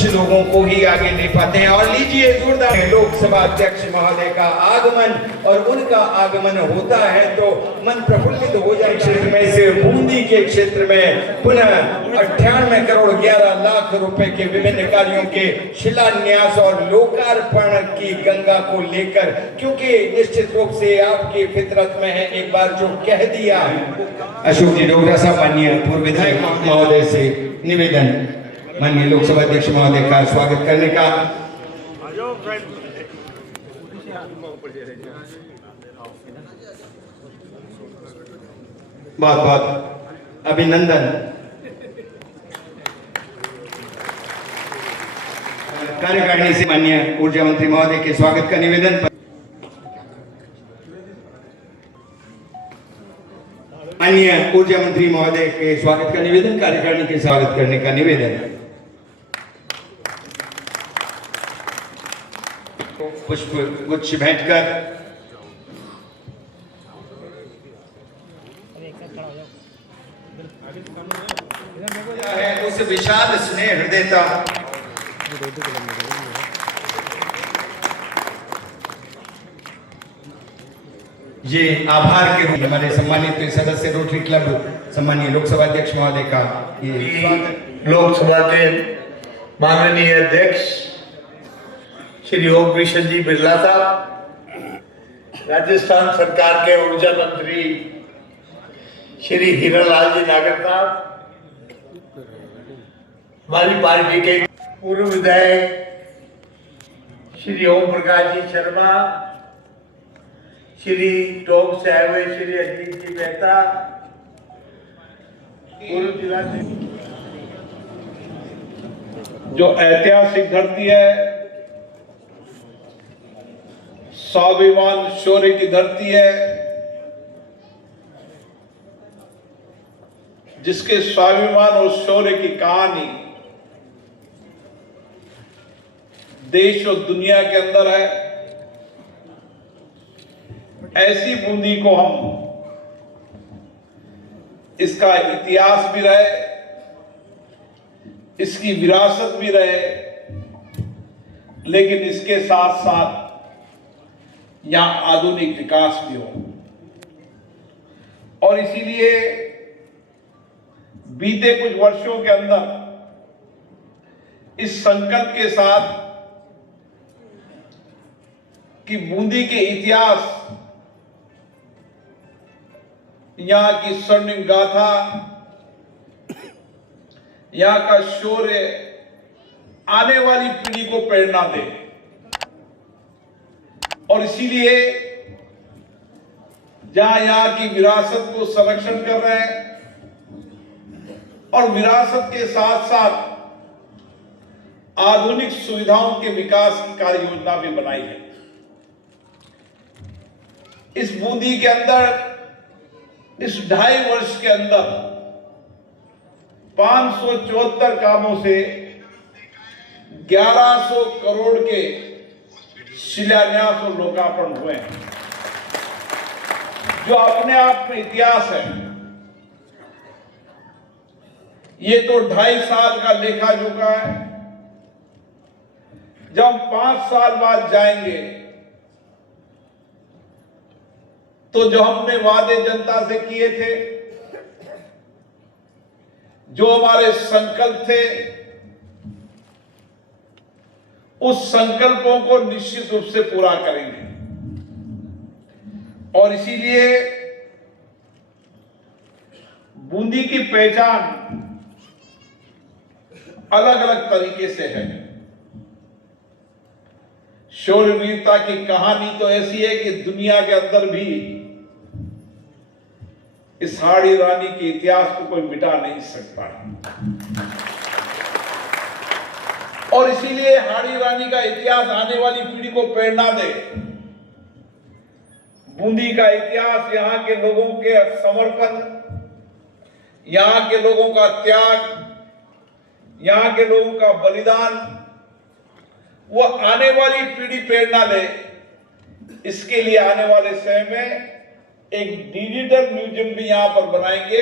कुछ लोगों को ही आगे ले पाते हैं। और लीजिए जोरदार लोकसभा अध्यक्ष महोदय का आगमन, और उनका आगमन होता है तो मन प्रफुल्लित हो जाए। क्षेत्र में से बूंदी के क्षेत्र में पुनः 98 करोड़ 11 लाख रुपए के विभिन्न कार्यों के शिलान्यास और लोकार्पण की गंगा को लेकर, क्योंकि निश्चित रूप से आपकी फितरत में है, एक बार जो कह दिया। अशोक जी डोगरा साहब, माननीय पूर्व विधायक महोदय से निवेदन माननीय लोकसभा अध्यक्ष महोदय का स्वागत करने का। बहुत बहुत अभिनंदन। कार्यकारिणी से माननीय ऊर्जा मंत्री महोदय के स्वागत का निवेदन। माननीय ऊर्जा मंत्री महोदय के स्वागत का निवेदन, कार्यकारिणी के स्वागत करने का निवेदन। पुष्प गुच्छ भेंटकर उस विशाल स्नेह हृदयता ये आभार के हमारे सम्मानित सदस्य रोटरी क्लब सम्मानीय लोकसभा अध्यक्ष महोदय का ये लोकसभा के माननीय अध्यक्ष श्री ओम कृष्ण जी बिरला साहब, राजस्थान सरकार के ऊर्जा मंत्री श्री हीरालाल जी नागर साहब, हमारी पार्टी के पूर्व विधायक श्री ओम प्रकाश जी शर्मा, श्री टोक से आए हुए श्री अजीत जी मेहता, पूर्व जिला जो ऐतिहासिक धरती है, स्वाभिमान शौर्य की धरती है, जिसके स्वाभिमान और शौर्य की कहानी देश और दुनिया के अंदर है, ऐसी बूंदी को हम इसका इतिहास भी रहे, इसकी विरासत भी रहे, लेकिन इसके साथ साथ यहां आधुनिक विकास भी हो। और इसीलिए बीते कुछ वर्षों के अंदर इस संकल्प के साथ कि बूंदी के इतिहास, यहां की स्वर्णिम गाथा, यहां का शौर्य आने वाली पीढ़ी को प्रेरणा दे, और इसीलिए जहां यहां की विरासत को संरक्षण कर रहे हैं और विरासत के साथ साथ आधुनिक सुविधाओं के विकास की कार्य योजना भी बनाई है। इस बूंदी के अंदर इस 2.5 वर्ष के अंदर 574 कामों से 1100 करोड़ के शिलान्यास और लोकार्पण हुए हैं, जो अपने आप में इतिहास है। ये तो 2.5 साल का लेखा जोखा है। जब हम 5 साल बाद जाएंगे तो जो हमने वादे जनता से किए थे, जो हमारे संकल्प थे, उस संकल्पों को निश्चित रूप से पूरा करेंगे। और इसीलिए बूंदी की पहचान अलग अलग तरीके से है। शौर्यवीरता की कहानी तो ऐसी है कि दुनिया के अंदर भी इस हाड़ी रानी के इतिहास को कोई मिटा नहीं सकता। और इसीलिए हाड़ी रानी का इतिहास आने वाली पीढ़ी को प्रेरणा दे। बूंदी का इतिहास यहां के लोगों के समर्पण, यहां के लोगों का त्याग, यहां के लोगों का बलिदान, वो आने वाली पीढ़ी प्रेरणा ले। इसके लिए आने वाले समय में एक डिजिटल म्यूजियम भी यहां पर बनाएंगे,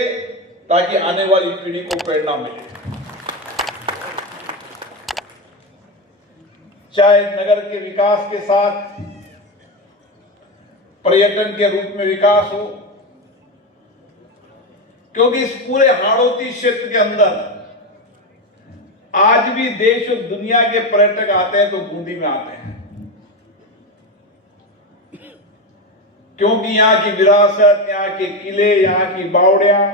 ताकि आने वाली पीढ़ी को प्रेरणा मिले। चाहे नगर के विकास के साथ पर्यटन के रूप में विकास हो, क्योंकि इस पूरे हाड़ौती क्षेत्र के अंदर आज भी देश और दुनिया के पर्यटक आते हैं तो बूंदी में आते हैं, क्योंकि यहां की विरासत, यहां के किले, यहां की बावड़ियां,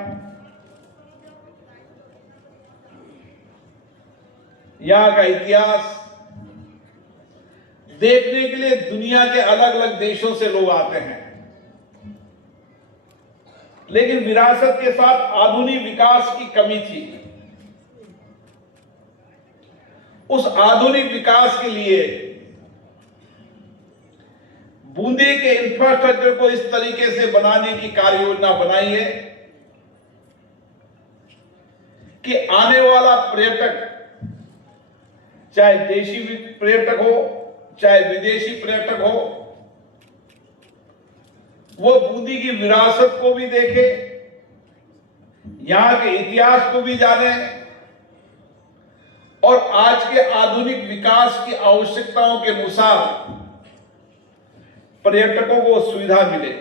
यहां का इतिहास देखने के लिए दुनिया के अलग अलग देशों से लोग आते हैं। लेकिन विरासत के साथ आधुनिक विकास की कमी थी। उस आधुनिक विकास के लिए बूंदी के इंफ्रास्ट्रक्चर को इस तरीके से बनाने की कार्य योजना बनाई है कि आने वाला पर्यटक, चाहे देशी पर्यटक हो चाहे विदेशी पर्यटक हो, वो बूंदी की विरासत को भी देखे, यहां के इतिहास को भी जाने और आज के आधुनिक विकास की आवश्यकताओं के अनुसार पर्यटकों को सुविधा मिले।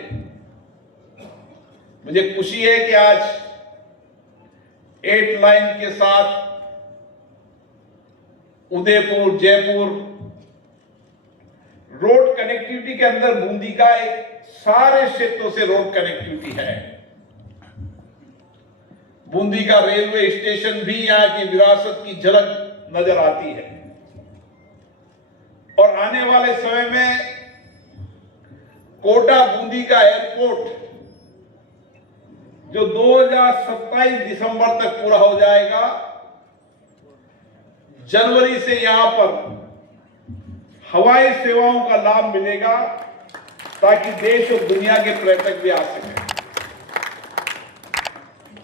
मुझे खुशी है कि आज 8 लाइन के साथ उदयपुर, जयपुर रोड कनेक्टिविटी के अंदर बूंदी का एक सारे क्षेत्रों से रोड कनेक्टिविटी है। बूंदी का रेलवे स्टेशन भी यहां की विरासत की झलक नजर आती है और आने वाले समय में कोटा बूंदी का एयरपोर्ट जो 2027 दिसंबर तक पूरा हो जाएगा, जनवरी से यहां पर हवाई सेवाओं का लाभ मिलेगा ताकि देश और दुनिया के पर्यटक भी आ सकें।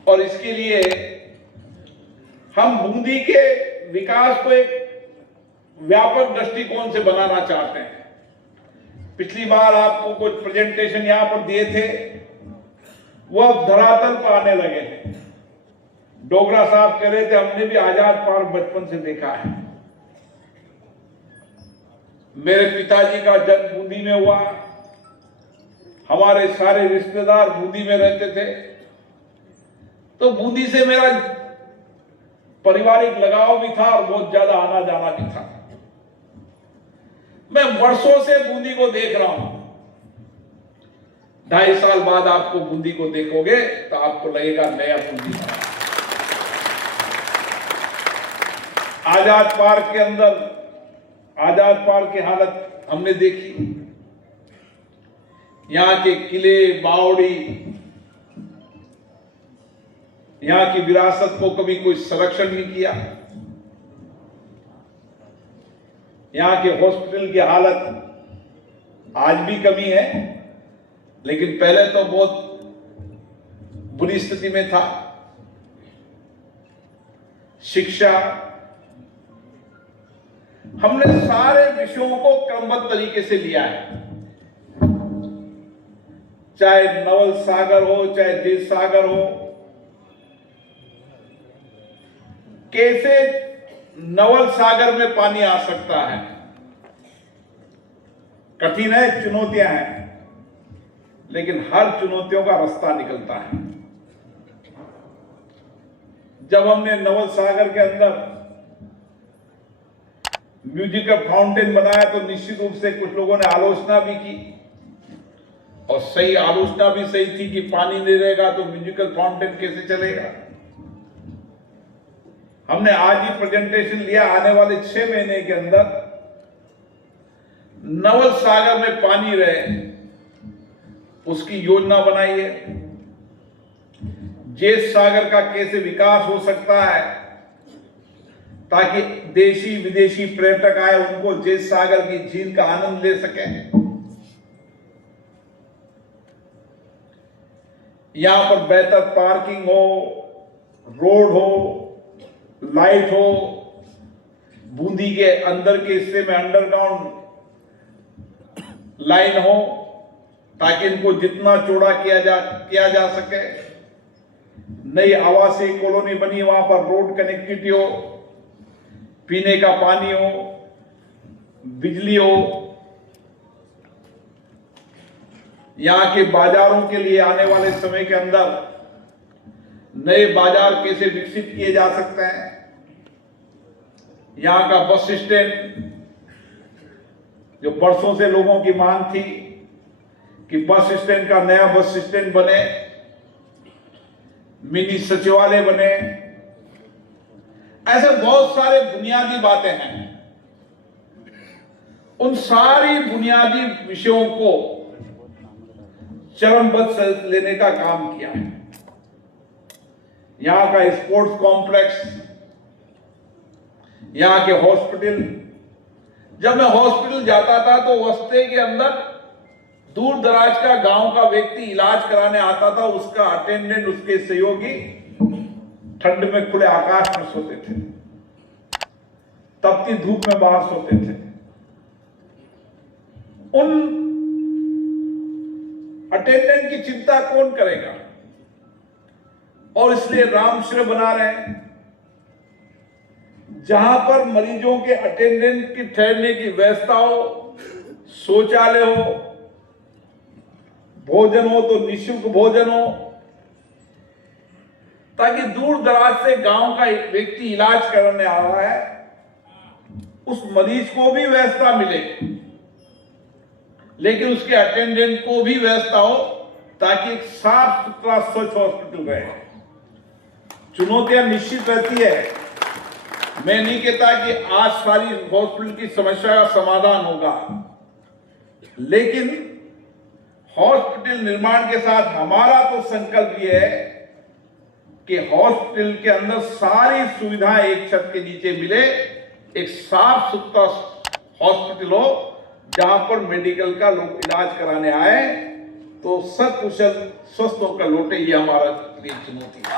और इसके लिए हम बूंदी के विकास को एक व्यापक दृष्टिकोण से बनाना चाहते हैं। पिछली बार आपको कुछ प्रेजेंटेशन यहां पर दिए थे, वो अब धरातल पर आने लगे हैं। डोगरा साहब कह रहे थे हमने भी आजाद पार्क बचपन से देखा है। मेरे पिताजी का जन्म बूंदी में हुआ, हमारे सारे रिश्तेदार बूंदी में रहते थे, तो बूंदी से मेरा पारिवारिक लगाव भी था और बहुत ज्यादा आना जाना भी था। मैं वर्षों से बूंदी को देख रहा हूं। 2.5 साल बाद आपको बूंदी को देखोगे तो आपको लगेगा नया बूंदी था। आजाद पार्क के अंदर आजाद पार्क की हालत हमने देखी। यहां के किले, बावड़ी, यहां की विरासत को कभी कोई संरक्षण नहीं किया। यहां के हॉस्पिटल की हालत आज भी कमी है, लेकिन पहले तो बहुत बुरी स्थिति में था। शिक्षा, हमने सारे विषयों को क्रमबद्ध तरीके से लिया है, चाहे नवल सागर हो चाहे देश सागर हो। कैसे नवल सागर में पानी आ सकता है, कठिन है, चुनौतियां हैं, लेकिन हर चुनौतियों का रास्ता निकलता है। जब हमने नवल सागर के अंदर म्यूजिकल फाउंटेन बनाया तो निश्चित रूप से कुछ लोगों ने आलोचना भी की, और सही आलोचना भी सही थी कि पानी नहीं रहेगा तो म्यूजिकल फाउंटेन कैसे चलेगा। हमने आज ही प्रेजेंटेशन लिया, आने वाले 6 महीने के अंदर नवल सागर में पानी रहे उसकी योजना बनाई है। जेठ सागर का कैसे विकास हो सकता है ताकि देशी विदेशी पर्यटक आए, उनको जेठ सागर की झील का आनंद ले सकें। यहां पर बेहतर पार्किंग हो, रोड हो, लाइट हो, बूंदी के अंदर के हिस्से में अंडरग्राउंड लाइन हो ताकि इनको जितना चौड़ा किया जा सके। नई आवासीय कॉलोनी बनी, वहां पर रोड कनेक्टिविटी हो, पीने का पानी हो, बिजली हो, यहाँ के बाजारों के लिए आने वाले समय के अंदर नए बाजार कैसे विकसित किए जा सकते हैं, यहाँ का बस स्टैंड, जो बरसों से लोगों की मांग थी कि बस स्टैंड का नया बस स्टैंड बने, मिनी सचिवालय बने, ऐसे बहुत सारे बुनियादी बातें हैं। उन सारी बुनियादी विषयों को चरणबद्ध से लेने का काम किया है। यहां का स्पोर्ट्स कॉम्प्लेक्स, यहां के हॉस्पिटल, जब मैं हॉस्पिटल जाता था तो रास्ते के अंदर दूर दराज का गांव का व्यक्ति इलाज कराने आता था, उसका अटेंडेंट, उसके सहयोगी ठंड में खुले आकाश में सोते थे, तपती धूप में बाहर सोते थे। उन अटेंडेंट की चिंता कौन करेगा? और इसलिए रामश्रय बना रहे हैं, जहां पर मरीजों के अटेंडेंट की ठहरने की व्यवस्था हो, शौचालय हो, भोजन हो तो निःशुल्क भोजन हो, ताकि दूर दराज से गांव का एक व्यक्ति इलाज करने आ रहा है, उस मरीज को भी व्यवस्था मिले, लेकिन उसके अटेंडेंट को भी व्यवस्था हो, ताकि एक साफ सुथरा स्वच्छ हॉस्पिटल रहे। चुनौतियां निश्चित रहती है। मैं नहीं कहता कि आज सारी हॉस्पिटल की समस्या का समाधान होगा, लेकिन हॉस्पिटल निर्माण के साथ हमारा तो संकल्प यह है कि हॉस्पिटल के अंदर सारी सुविधाएं एक छत के नीचे मिले, एक साफ सुथरा हॉस्पिटल हो, जहां पर मेडिकल का लोग इलाज कराने आए तो सकुशल स्वस्थ होकर लौटे। ये हमारा लिए चुनौती है।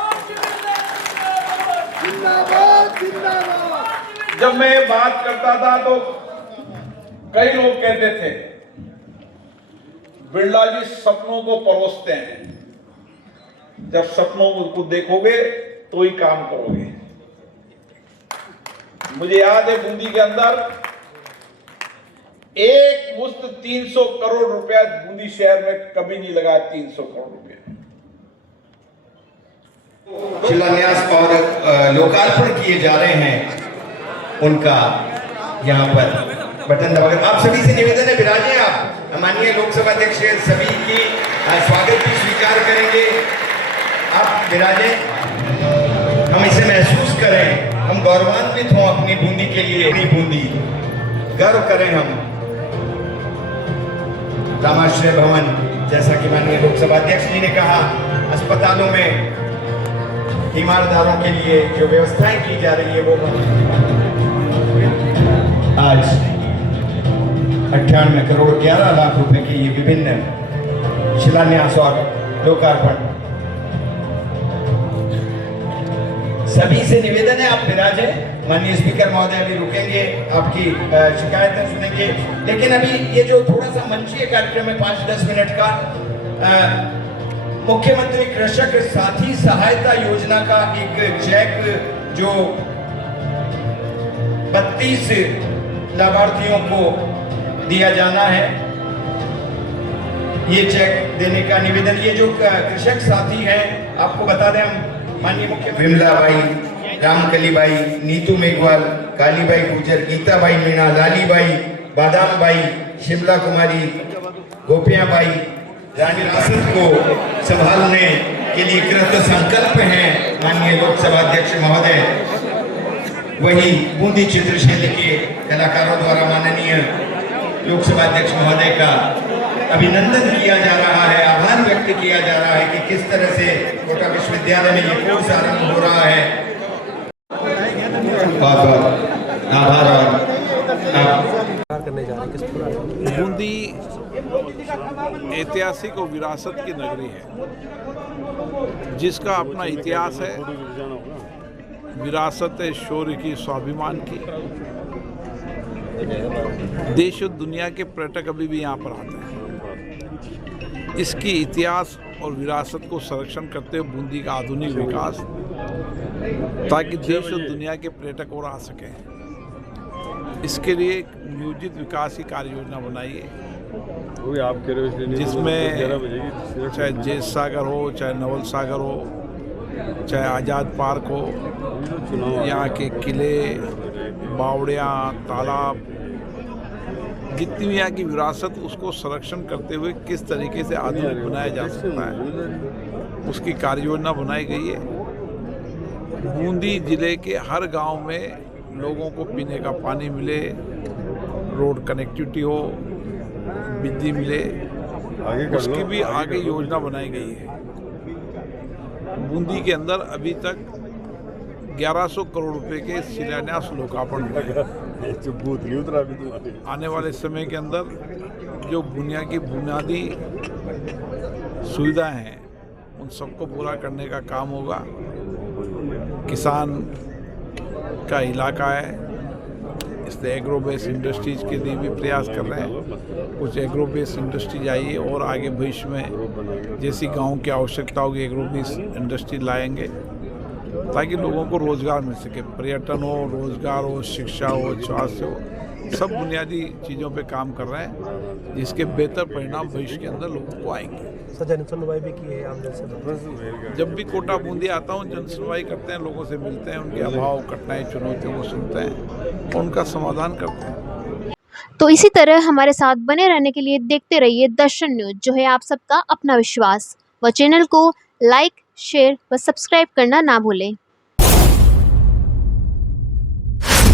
जब मैं बात करता था तो कई लोग कहते थे बिरला जी सपनों को परोसते हैं, जब सपनों को देखोगे तो ही काम करोगे। मुझे याद है बूंदी के अंदर एक मुश्त 300 करोड़ रुपया बूंदी शहर में कभी नहीं लगा। 300 करोड़ रुपया शिलान्यास और लोकार्पण किए जा रहे हैं, उनका यहाँ पर बटन दबाकर आप सभी से निवेदन है, विराजे आप माननीय लोकसभा अध्यक्ष सभी की स्वागत भी स्वीकार करेंगे। आप विराजे, हम इसे महसूस करें, हम गौरवान्वित हों अपनी बूंदी के लिए, अपनी बूंदी गर्व करें हम। रामाश्रय भवन, जैसा कि माननीय लोकसभा अध्यक्ष जी ने कहा, अस्पतालों में ईमानदारों के लिए जो व्यवस्थाएं की जा रही है वो आज 98 करोड़ 11 लाख रुपए के ये विभिन्न शिलान्यास और लोकार्पण। सभी से निवेदन है आप विराजे। माननीय स्पीकर महोदय अभी रुकेंगे, आपकी शिकायतें सुनेंगे, लेकिन अभी ये जो थोड़ा सा मंचीय कार्यक्रम है 5-10 मिनट का, मुख्यमंत्री कृषक साथी सहायता योजना का एक चेक जो 32 लाभार्थियों को दिया जाना है, ये चेक देने का निवेदन। ये जो कृषक साथी हैं, आपको बता दें हम माननीय मुख्यमंत्री विमलाबाई, रामकलीबाई, नीतू मेघवाल, कालीबाई गुर्जर, गीताबाई मीणा, लालीबाई, बादामबाई, शिमला कुमारी, गोपियाबाई, रानी रासत को संभालने के लिए कृत संकल्प हैं माननीय लोकसभा अध्यक्ष महोदय। वही बूंदी चित्रशैली के कलाकारों द्वारा माननीय लोकसभा अध्यक्ष महोदय का अभिनंदन किया जा रहा है, आभार व्यक्त किया जा रहा है कि किस तरह से कोटा विश्वविद्यालय में ये कोर्स आरंभ हो रहा है। बहुत बहुत आभार। और बूंदी ऐतिहासिक और विरासत की नगरी है, जिसका अपना इतिहास है, विरासत है शौर्य की, स्वाभिमान की। देश और दुनिया के पर्यटक अभी भी यहाँ पर आते हैं। इसकी इतिहास और विरासत को संरक्षण करते हुए बूंदी का आधुनिक विकास, ताकि देश और दुनिया के पर्यटक और आ सकें। इसके लिए एक नियोजित विकास की कार्य योजना बनाई है, वो भी आप कह रहे हो इसलिए नहीं, जिसमें 11 बजेगी। चाहे जेठ सागर हो, चाहे नवल सागर हो, चाहे आज़ाद पार्क हो, यहाँ के किले, बावड़ियाँ, तालाब, जितनी भी यहाँ की विरासत, उसको संरक्षण करते हुए किस तरीके से आधुनिक बनाया जा सकता है, उसकी कार्य योजना बनाई गई है। बूंदी जिले के हर गांव में लोगों को पीने का पानी मिले, रोड कनेक्टिविटी हो, बिजली मिले, उसकी भी आगे योजना बनाई गई है। बूंदी के अंदर अभी तक 1100 करोड़ रुपए के शिलान्यास लोकार्पण हुए हैं। जो भूत नहीं उतरा अभी तुम्हारे। आने वाले समय के अंदर जो बुनियादी सुविधाएं हैं, उन सबको पूरा करने का काम होगा। किसान का इलाका है, इसलिए एग्रो बेस्ड इंडस्ट्रीज के लिए भी प्रयास कर रहे हैं। कुछ एग्रो बेस्ड इंडस्ट्रीज आई है और आगे भविष्य में जैसी गांव की आवश्यकता होगी एग्रो बेस्ड इंडस्ट्री लाएंगे, ताकि लोगों को रोजगार मिल सके। पर्यटन हो, रोजगार हो, शिक्षा हो, स्वास्थ्य हो, सब बुनियादी चीज़ों पे काम कर रहे हैं, जिसके बेहतर परिणाम भविष्य के अंदर लोगों को आएंगे। जनसुनवाई भी की है आमजन से? जब भी कोटा बूंदी आता हूँ, जनसुनवाई करते हैं, लोगों से मिलते हैं, उनके अभाव, कठिनाई, चुनौतियों को सुनते हैं और उनका समाधान करते हैं। तो इसी तरह हमारे साथ बने रहने के लिए देखते रहिए दर्शन न्यूज, जो है आप सबका अपना विश्वास। व चैनल को लाइक, शेयर व सब्सक्राइब करना ना भूलें।